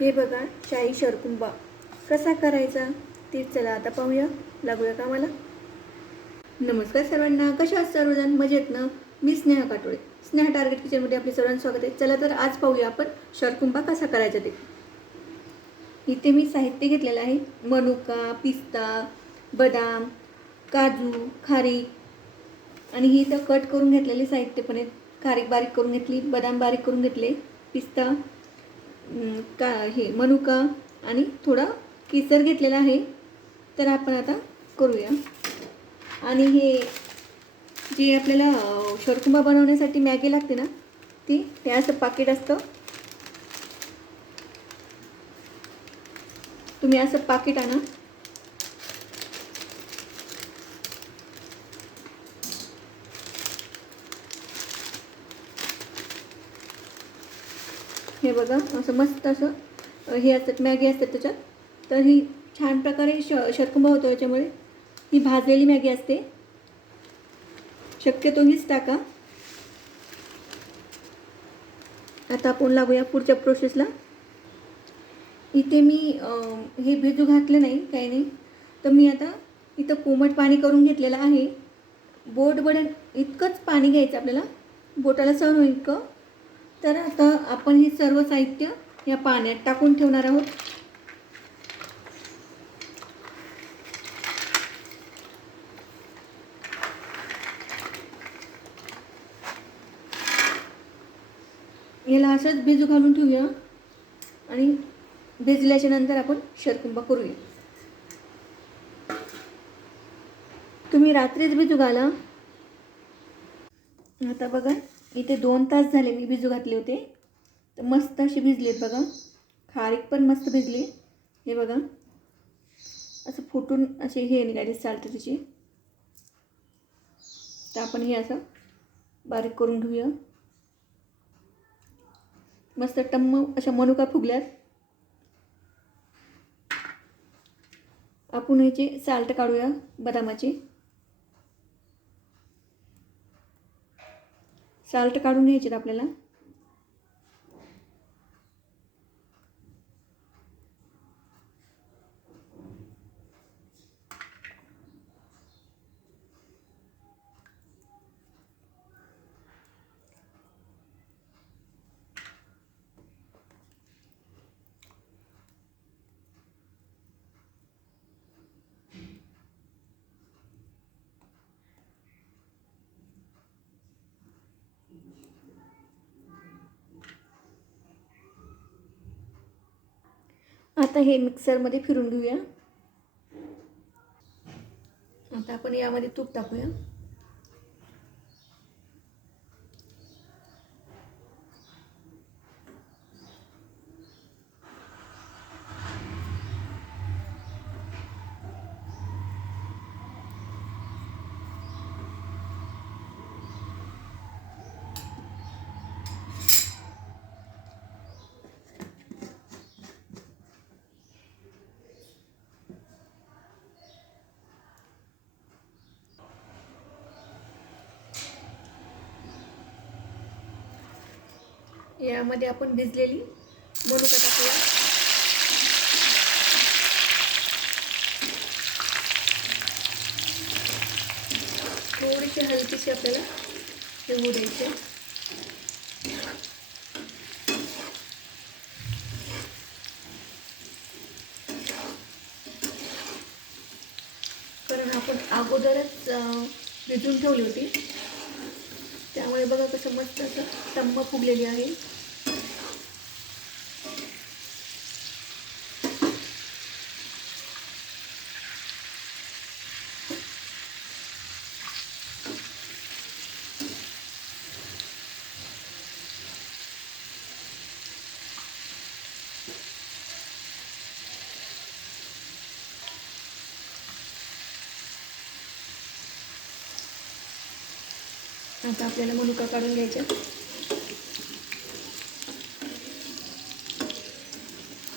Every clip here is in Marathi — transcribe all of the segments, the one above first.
हे बघा शाही शरकुंबा. कसा करायचा? ते चला आता पाहूया. लागूया का मला नमस्कार सर्वांना कशा आहात सर्वजण? मजेत ना? मी स्नेहा काटोळे. स्नेहा टार्गेट किचनमध्ये आपले सर्वांचं स्वागत आहे. चला तर आज पाहूया आपण शरकुंबा कसा करायचा ते. इथे मी साहित्य घेतलेलं आहे. मनुका पिस्ता बदाम काजू खारीक. आणि ही इथं कट करून घेतलेले साहित्य पण आहेत. खारीक बारीक करून घेतली बदाम बारीक करून घेतले पिस्ता. का हे मनुका आणि थोडा केसर घेतलेला आहे. तर आपण आता करूया. आणि हे जे आपल्याला अं, बनवण्यासाठी मॅगी लागते ना ती ते असं पाकिट असतं. तुम्ही असं पाकिट आणा. हे बघा असं मस्त असं हे असतात मॅगी असतात त्याच्यात. तर ही छान प्रकारे श शरकुंबा होतो याच्यामुळे. ही भाजलेली मॅगी असते. शक्यतो हीच टाका. आता आपण लागूया पुढच्या प्रोसेसला इथे मी हे भिजू घातलं नाही काही नाही. तर मी आता इथं कोमट पाणी करून घेतलेलं आहे. बोट बडन इतकंच पाणी घ्यायचं आपल्याला. बोटाला सहन होईल इतकं. तर आता आपण हे सर्व साहित्य या पाण्यात टाकून ठेवणार आहोत. याला असंच भिजू घालून ठेवूया आणि भिजल्याच्या नंतर आपण शरकुंबा करूया. तुम्ही रात्रीच भिजू घाला. आता बघा. इथे दोन तास झाले मी भिजू घातले होते. तर मस्त अशी भिजलेत बघा. खारीक पण मस्त भिजली. हे बघा. असं फुटून असे हे निघाले चालतं तिचे तर आपण हे असं बारीक करून घेऊया. मस्त टम्म अशा मनुका फुगल्यात. आपण याचे साल्ट काढूया बदामाचे. साल्ट काढून घ्यायचे आपल्याला. आता हे मिक्सरमध्ये फिरून घेऊया. आता आपण यामध्ये तूप टाकूया. यामध्ये आपण भिजलेली मनुका टाकूया. थोडीशी हलकीशी आपल्याला हे द्यायचे. कारण आपण अगोदरच भिजून ठेवली होती. बघा कसं मस्त असं टम्म फुगलेली आहे. आता आपल्याला मनुका काढून घ्यायच्या.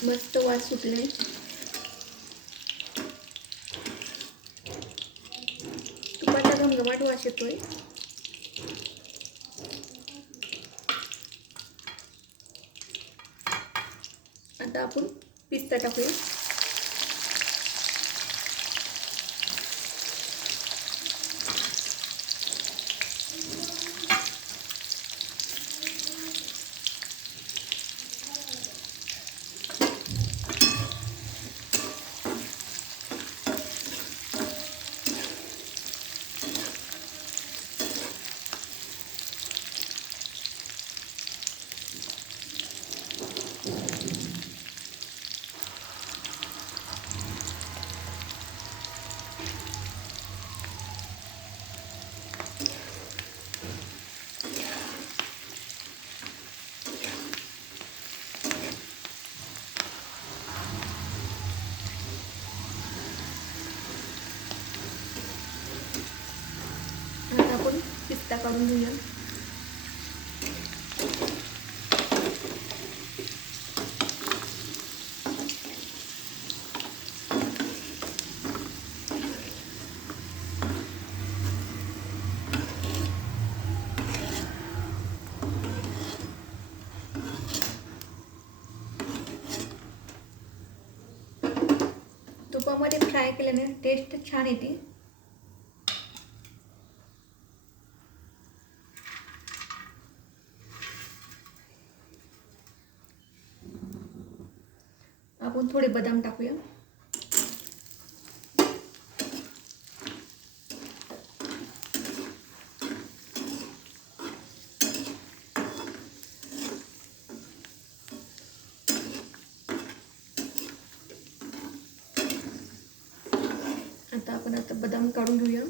मस्त वास सुटले तुपाचा घमघमाट वास येतोय. आता आपण पिस्ता टाकूया आता आपण काढून घेऊया. तुपामध्ये फ्राय केल्याने टेस्ट छान येते. आपण थोडे बदाम टाकूया. आता आपण आता बदाम काढून घेऊया.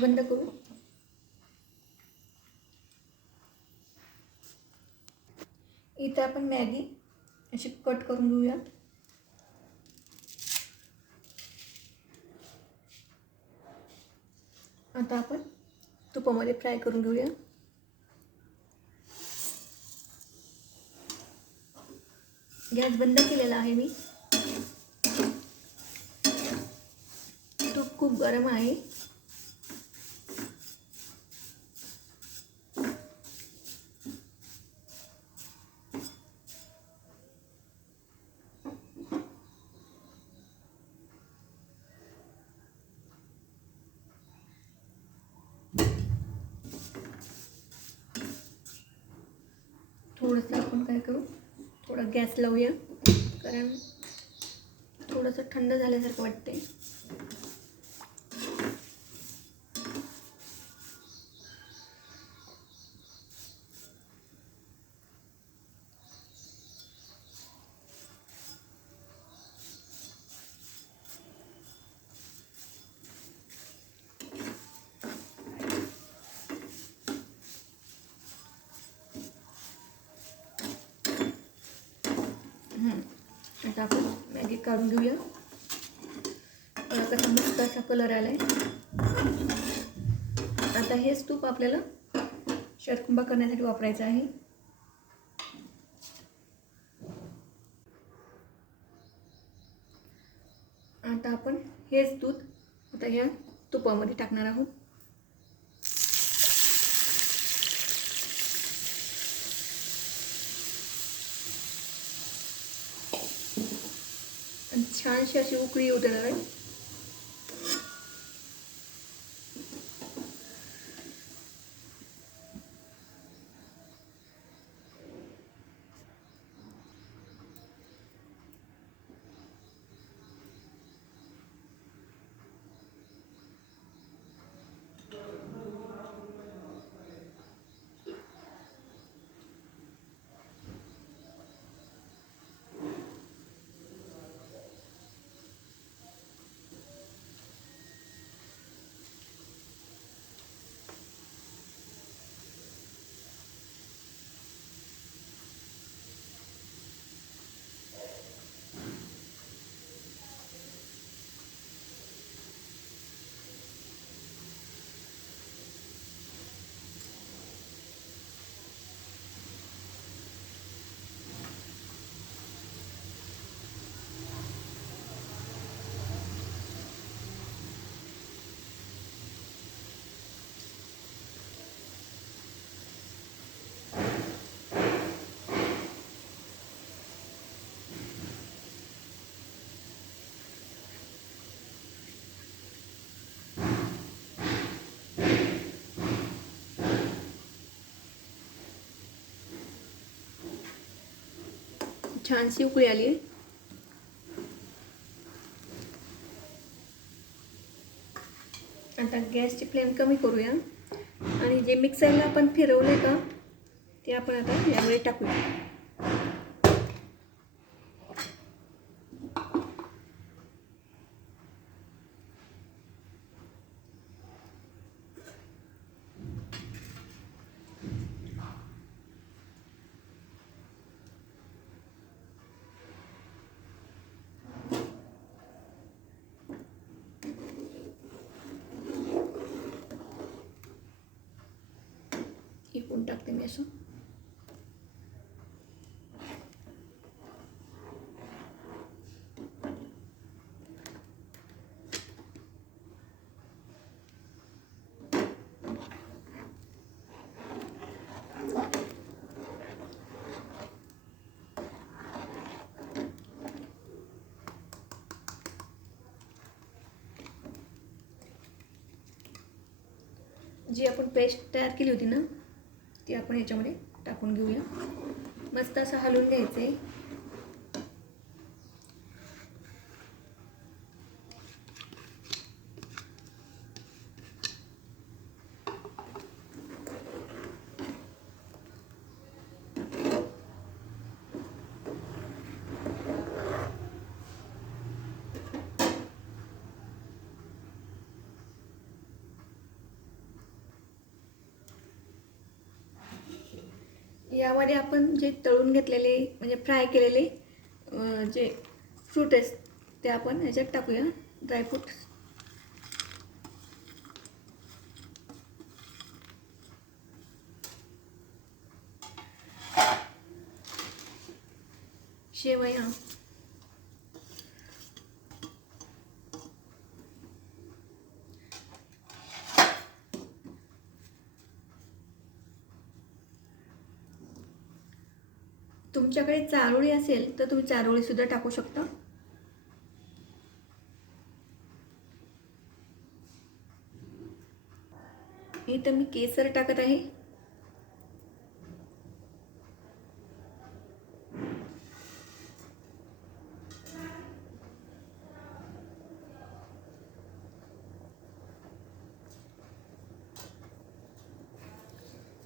बंद करू इथं आपण मॅगी अशी कट करून घेऊया. आता आपण तुपामध्ये फ्राय करून घेऊया. गॅस बंद केलेला आहे मी. तूप खूप गरम आहे. थोडंसं आपण काय करू? थोडा गॅस लावूया. कारण थोडंसं थंड झाल्यासारखं वाटते हं. आता आपण मॅगी काढून घेऊया. बघा कसा मस्त असा कलर आला आहे आता हेच तूप आपल्याला शरकुंबा करण्यासाठी वापरायचं आहे. आता आपण हेच दूध आता ह्या तुपामध्ये टाकणार आहोत. आणि छानशी अशी उकळी छानशी उकळी आली आहे. आता गॅसची फ्लेम कमी करूया. आणि जे मिक्सरला आपण फिरवले का ते आपण आता यावेळी टाकूया. इकडून टाकते मी असं. जी आपण पेस्ट तयार केली होती ना? ते आपण ह्याच्यामध्ये टाकून घेऊया. मस्त असं हलवून घ्यायचं आहे यामध्ये आपण जे तळून घेतलेले म्हणजे फ्राय केलेले जे फ्रूट आहेत ते आपण ह्याच्यात टाकूया. ड्रायफ्रूट शेवया. तुमच्याकडे चारोळी असेल तर तुम्ही चारोळीसुद्धा टाकू शकता. इथं मी केसर टाकत आहे.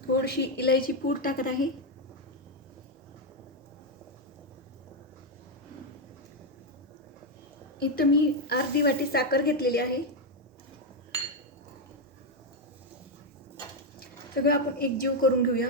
थोडीशी इलायची पूड टाकत आहे. इथं मी अर्धी वाटी साखर घेतलेली आहे. सगळं आपण एकजीव करून घेऊया.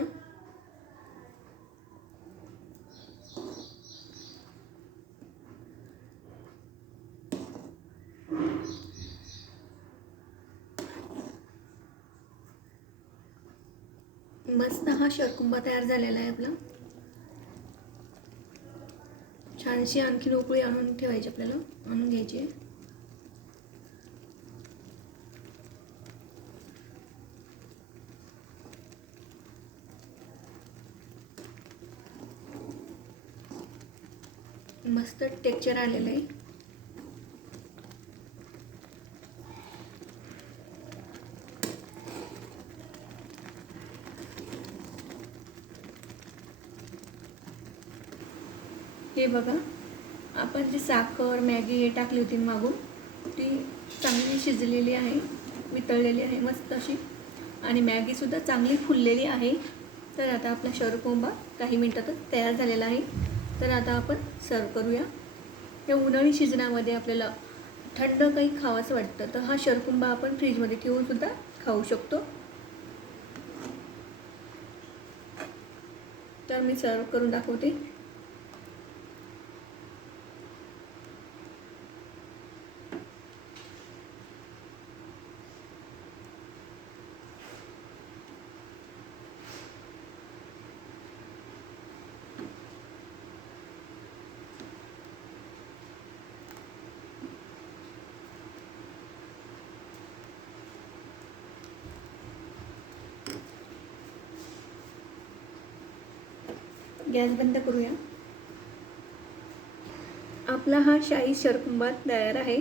मस्त हा शरकुंबा तयार झालेला आहे आपला. छानशी आणखी ढोकळी आणून ठेवायची आपल्याला आणून घ्यायची. आहे मस्त टेक्चर आलेलं आहे. हे बघा. आपण जी साखर मॅगी हे टाकली होती मागून ती चांगली शिजलेली आहे वितळलेली आहे मस्त अशी. आणि मॅगीसुद्धा चांगली फुललेली आहे. तर आता आपला शरकोंबा काही मिनटातच तयार झालेला आहे. तर आता आपण सर्व करूया. या उन्हाळी शिजनामध्ये आपल्याला थंड काही खावंसं वाटतं तर हा शरकुंबा आपण फ्रीजमध्ये ठेवूनसुद्धा खाऊ शकतो. तर मी सर्व करून दाखवते. गॅस बंद करूया. आपला हा शाही शरकुंबा तयार आहे.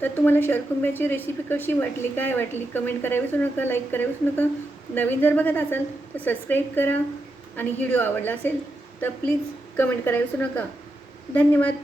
तर तुम्हाला शरकुंब्याची रेसिपी कशी वाटली काय वाटली कमेंट करायला नका लाईक करायला नका. नवीन जर बघत असाल तर सबस्क्राईब करा. आणि व्हिडिओ आवडला असेल तर प्लीज कमेंट करायला नका. धन्यवाद.